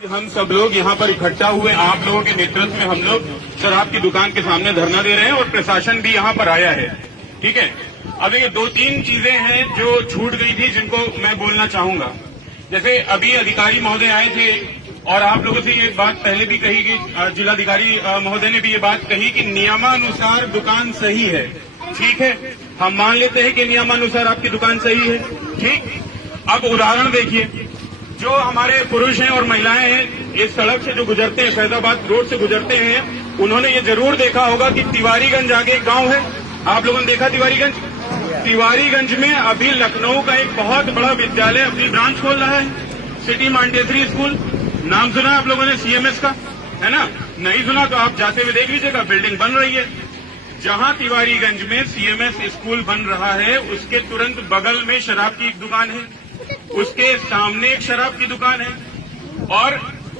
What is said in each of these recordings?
हम सब लोग यहाँ पर इकट्ठा हुए, आप लोगों के नेतृत्व में हम लोग शराब की दुकान के सामने धरना दे रहे हैं और प्रशासन भी यहाँ पर आया है। ठीक है, अब ये 2-3 चीजें हैं जो छूट गई थी जिनको मैं बोलना चाहूंगा। जैसे अभी अधिकारी महोदय आए थे और आप लोगों से ये बात पहले भी कही कि जिलाधिकारी महोदय ने भी ये बात कही कि नियमानुसार दुकान सही है। ठीक है, हम मान लेते हैं कि नियमानुसार आपकी दुकान सही है। ठीक, अब उदाहरण देखिए, जो हमारे पुरुष हैं और महिलाएं हैं इस सड़क से जो गुजरते हैं, फैजाबाद रोड से गुजरते हैं, उन्होंने ये जरूर देखा होगा कि तिवारीगंज आगे एक गांव है। आप लोगों ने देखा तिवारीगंज? तिवारीगंज में अभी लखनऊ का एक बहुत बड़ा विद्यालय अपनी ब्रांच खोल रहा है, सिटी मॉन्टेसरी स्कूल। नाम सुना आप लोगों ने सीएमएस का, है ना? नहीं सुना तो आप जाते हुए देख लीजिएगा, बिल्डिंग बन रही है। जहां तिवारीगंज में सीएमएस स्कूल बन रहा है उसके तुरंत बगल में शराब की एक दुकान है, उसके सामने एक शराब की दुकान है। और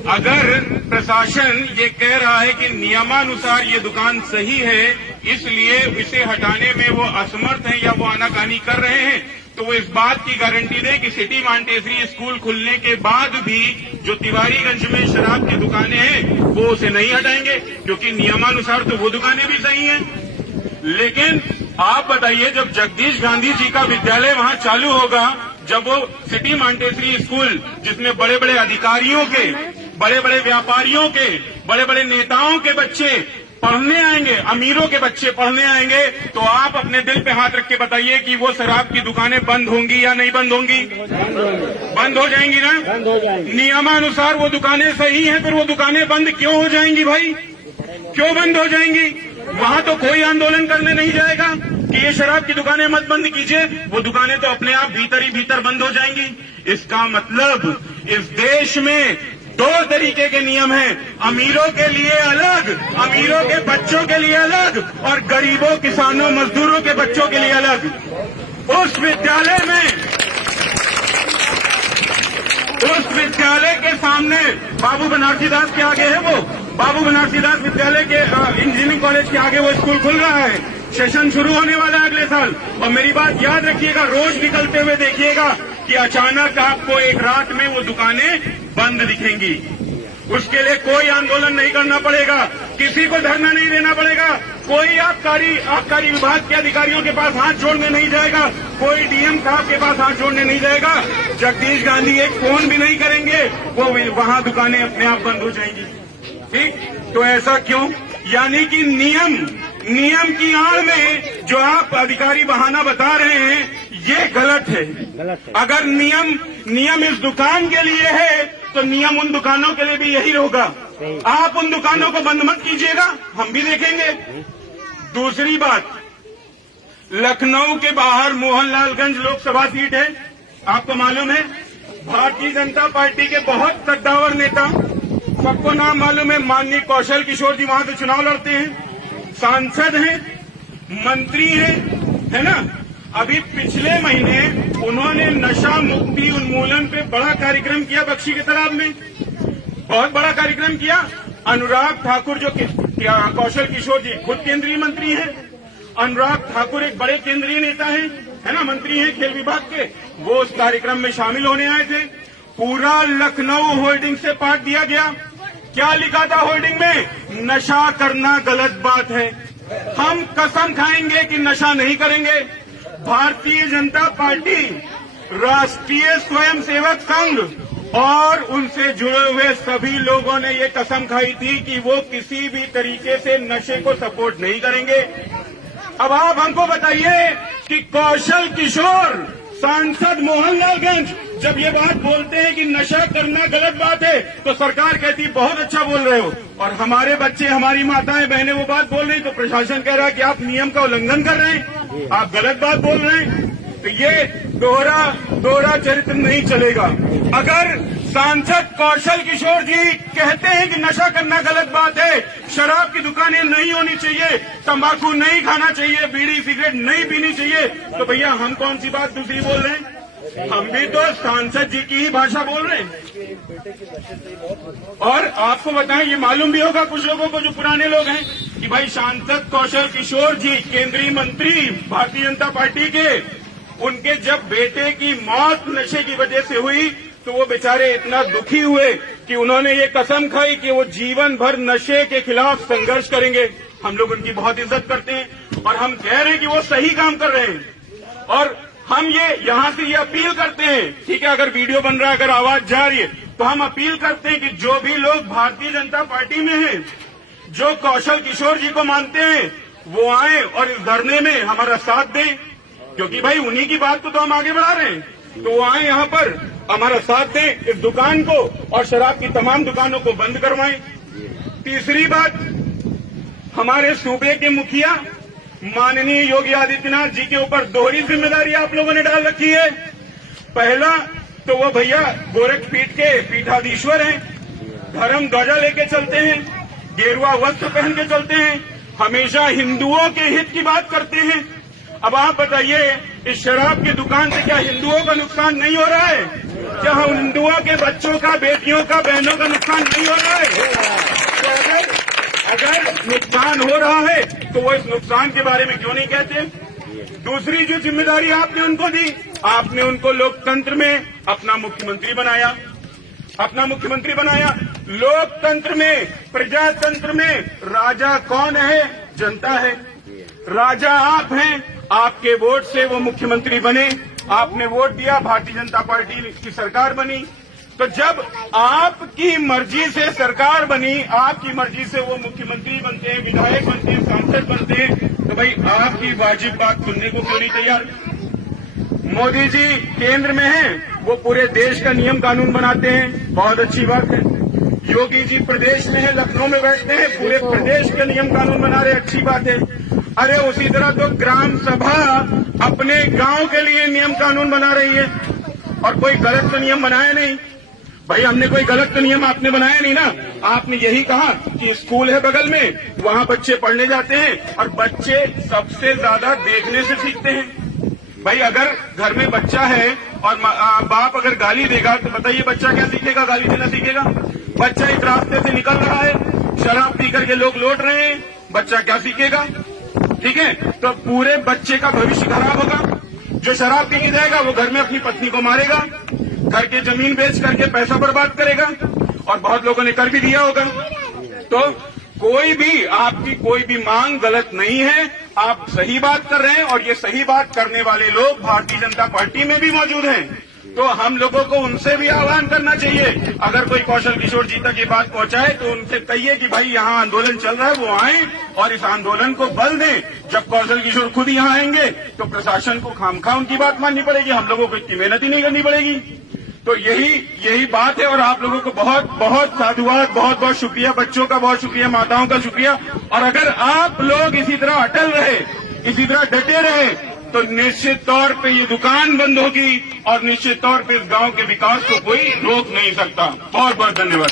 अगर प्रशासन ये कह रहा है कि नियमानुसार ये दुकान सही है, इसलिए इसे हटाने में वो असमर्थ हैं या वो आनाकानी कर रहे हैं, तो वो इस बात की गारंटी दें कि सिटी मॉन्टेसरी स्कूल खुलने के बाद भी जो तिवारीगंज में शराब की दुकानें हैं वो उसे नहीं हटाएंगे, क्योंकि नियमानुसार तो वो दुकानें भी सही हैं। लेकिन आप बताइए, जब जगदीश गांधी जी का विद्यालय वहां चालू होगा, जब वो सिटी मॉन्टेसरी स्कूल जिसमें बड़े बड़े अधिकारियों के, बड़े बड़े व्यापारियों के, बड़े बड़े नेताओं के बच्चे पढ़ने आएंगे, अमीरों के बच्चे पढ़ने आएंगे, तो आप अपने दिल पे हाथ रख के बताइए कि वो शराब की दुकानें बंद होंगी या नहीं बंद होंगी? बंद हो जाएंगी ना? नियमानुसार वो दुकानें सही हैं, फिर वो दुकानें बंद क्यों हो जाएंगी भाई? क्यों बंद हो जाएंगी? वहां तो कोई आंदोलन करने नहीं जाएगा कि ये शराब की दुकानें मत बंद कीजिए, वो दुकानें तो अपने आप भीतर ही भीतर बंद हो जाएंगी। इसका मतलब इस देश में 2 तरीके के नियम हैं, अमीरों के लिए अलग, अमीरों के बच्चों के लिए अलग, और गरीबों, किसानों, मजदूरों के बच्चों के लिए अलग। उस विद्यालय के सामने बाबू बनारसी दास के आगे है, वो बाबू बनारसी दास विद्यालय के इंजीनियरिंग कॉलेज के आगे वो स्कूल खुल रहा है। सेशन शुरू होने वाला है अगले साल। और मेरी बात याद रखिएगा, रोज निकलते हुए देखिएगा कि अचानक आपको एक रात में वो दुकानें बंद दिखेंगी। उसके लिए कोई आंदोलन नहीं करना पड़ेगा, किसी को धरना नहीं देना पड़ेगा, कोई आबकारी विभाग के अधिकारियों के पास हाथ जोड़ने नहीं जाएगा, कोई डीएम साहब के पास हाथ जोड़ने नहीं जाएगा, जगदीश गांधी एक फोन भी नहीं करेंगे, वो वहां दुकानें अपने आप बंद हो जाएंगी। ठीक, तो ऐसा क्यों? यानी कि नियम की आड़ में जो आप अधिकारी बहाना बता रहे हैं ये गलत है। अगर नियम इस दुकान के लिए है तो नियम उन दुकानों के लिए भी यही होगा। आप उन दुकानों को बंद मत कीजिएगा, हम भी देखेंगे। दूसरी बात, लखनऊ के बाहर मोहनलालगंज लोकसभा सीट है, आपको मालूम है, भारतीय जनता पार्टी के बहुत कद्दावर नेता, सबको नाम मालूम है, माननीय कौशल किशोर जी वहां से चुनाव लड़ते हैं, सांसद हैं, मंत्री हैं, है ना? अभी पिछले महीने उन्होंने नशा मुक्ति उन्मूलन पे बड़ा कार्यक्रम किया बख्शी के तालाब में, बहुत बड़ा कार्यक्रम किया। अनुराग ठाकुर जो कौशल किशोर जी खुद केंद्रीय मंत्री हैं, अनुराग ठाकुर एक बड़े केंद्रीय नेता हैं, है ना, मंत्री हैं खेल विभाग के, वो उस कार्यक्रम में शामिल होने आए थे। पूरा लखनऊ होर्डिंग से पाट दिया गया। क्या लिखा था होर्डिंग में? नशा करना गलत बात है। हम कसम खाएंगे कि नशा नहीं करेंगे। भारतीय जनता पार्टी, राष्ट्रीय स्वयंसेवक संघ और उनसे जुड़े हुए सभी लोगों ने ये कसम खाई थी कि वो किसी भी तरीके से नशे को सपोर्ट नहीं करेंगे। अब आप हमको बताइए कि कौशल किशोर, सांसद मोहनलालगंज, जब ये बात बोलते हैं कि नशा करना गलत बात है, तो सरकार कहती है बहुत अच्छा बोल रहे हो, और हमारे बच्चे, हमारी माताएं बहनें वो बात बोल रही, तो प्रशासन कह रहा है कि आप नियम का उल्लंघन कर रहे हैं, आप गलत बात बोल रहे हैं। तो ये दोहरा चरित्र नहीं चलेगा। अगर सांसद कौशल किशोर जी कहते हैं कि नशा करना गलत बात है, शराब की दुकानें नहीं होनी चाहिए, तंबाकू नहीं खाना चाहिए, बीड़ी सिगरेट नहीं पीनी चाहिए, तो भैया हम कौन सी बात दूसरी बोल रहे हैं? हम भी तो सांसद जी की ही भाषा बोल रहे हैं। और आपको बताएं, ये मालूम भी होगा कुछ लोगों को जो पुराने लोग हैं कि भाई सांसद कौशल किशोर जी केंद्रीय मंत्री भारतीय जनता पार्टी के, उनके जब बेटे की मौत नशे की वजह से हुई तो वो बेचारे इतना दुखी हुए कि उन्होंने ये कसम खाई कि वो जीवन भर नशे के खिलाफ संघर्ष करेंगे। हम लोग उनकी बहुत इज्जत करते हैं और हम कह रहे हैं कि वो सही काम कर रहे हैं। और हम ये यहाँ से ये अपील करते हैं, ठीक है, अगर वीडियो बन रहा है, अगर आवाज जा रही है, तो हम अपील करते हैं कि जो भी लोग भारतीय जनता पार्टी में हैं, जो कौशल किशोर जी को मानते हैं, वो आए और इस धरने में हमारा साथ दें, क्योंकि भाई उन्हीं की बात को तो हम आगे बढ़ा रहे हैं। तो वो आए यहाँ पर हमारा साथ दें, इस दुकान को और शराब की तमाम दुकानों को बंद करवाएं। तीसरी बात, हमारे सूबे के मुखिया माननीय योगी आदित्यनाथ जी के ऊपर दोहरी जिम्मेदारी आप लोगों ने डाल रखी है। पहला तो वो भैया गोरखपीठ के पीठाधीश्वर हैं, धर्म ध्वजा लेके चलते हैं, गेरुआ वस्त्र पहन के चलते हैं, हमेशा हिंदुओं के हित की बात करते हैं। अब आप बताइए, इस शराब की दुकान से क्या हिंदुओं का नुकसान नहीं हो रहा है? क्या हिंदुओं के बच्चों का, बेटियों का, बहनों का नुकसान नहीं हो रहा है? तो अगर नुकसान हो रहा है तो वो इस नुकसान के बारे में क्यों नहीं कहते? दूसरी जो जिम्मेदारी आपने उनको दी, आपने उनको लोकतंत्र में अपना मुख्यमंत्री बनाया, अपना मुख्यमंत्री बनाया। लोकतंत्र में, प्रजातंत्र में राजा कौन है? जनता है। राजा आप हैं, आपके वोट से वो मुख्यमंत्री बने, आपने वोट दिया, भारतीय जनता पार्टी की सरकार बनी। तो जब आपकी मर्जी से सरकार बनी, आपकी मर्जी से वो मुख्यमंत्री बनते हैं, विधायक बनते हैं, सांसद बनते हैं, तो भाई आपकी वाजिब बात सुनने को क्यों नहीं तैयार? मोदी जी केंद्र में हैं, वो पूरे देश का नियम कानून बनाते हैं, बहुत अच्छी बात है। योगी जी प्रदेश में है, लखनऊ में बैठते हैं, पूरे प्रदेश के नियम कानून बना रहे, अच्छी बात है। अरे उसी तरह तो ग्राम सभा अपने गांव के लिए नियम कानून बना रही है, और कोई गलत तो नियम बनाया नहीं। भाई हमने कोई गलत तो नियम आपने बनाया नहीं ना। आपने यही कहा कि स्कूल है बगल में, वहां बच्चे पढ़ने जाते हैं, और बच्चे सबसे ज्यादा देखने से सीखते हैं। भाई अगर घर में बच्चा है और बाप अगर गाली देगा तो बताइए बच्चा क्या सीखेगा? गाली देना सीखेगा। बच्चा इस रास्ते से निकल रहा है, शराब पी करके लोग लौट रहे हैं, बच्चा क्या सीखेगा? ठीक है, तो पूरे बच्चे का भविष्य खराब होगा। जो शराब पी के जाएगा वो घर में अपनी पत्नी को मारेगा, घर के जमीन बेच करके पैसा बर्बाद करेगा, और बहुत लोगों ने कर भी दिया होगा। तो कोई भी आपकी कोई भी मांग गलत नहीं है, आप सही बात कर रहे हैं, और ये सही बात करने वाले लोग भारतीय जनता पार्टी में भी मौजूद हैं। तो हम लोगों को उनसे भी आह्वान करना चाहिए, अगर कोई कौशल किशोर जी तक ये बात पहुंचाए तो उनसे कहिए कि भाई यहाँ आंदोलन चल रहा है, वो आए और इस आंदोलन को बल दें। जब कौशल किशोर खुद यहाँ आएंगे तो प्रशासन को खामखा उनकी बात माननी पड़ेगी, हम लोगों को इतनी मेहनत ही नहीं करनी पड़ेगी। तो यही बात है, और आप लोगों को बहुत बहुत साधुवाद, बहुत बहुत शुक्रिया, बच्चों का बहुत शुक्रिया, माताओं का शुक्रिया। और अगर आप लोग इसी तरह अटल रहे, इसी तरह डटे रहे, तो निश्चित तौर पे ये दुकान बंद होगी, और निश्चित तौर पे इस गांव के विकास को कोई रोक नहीं सकता। बहुत बहुत धन्यवाद।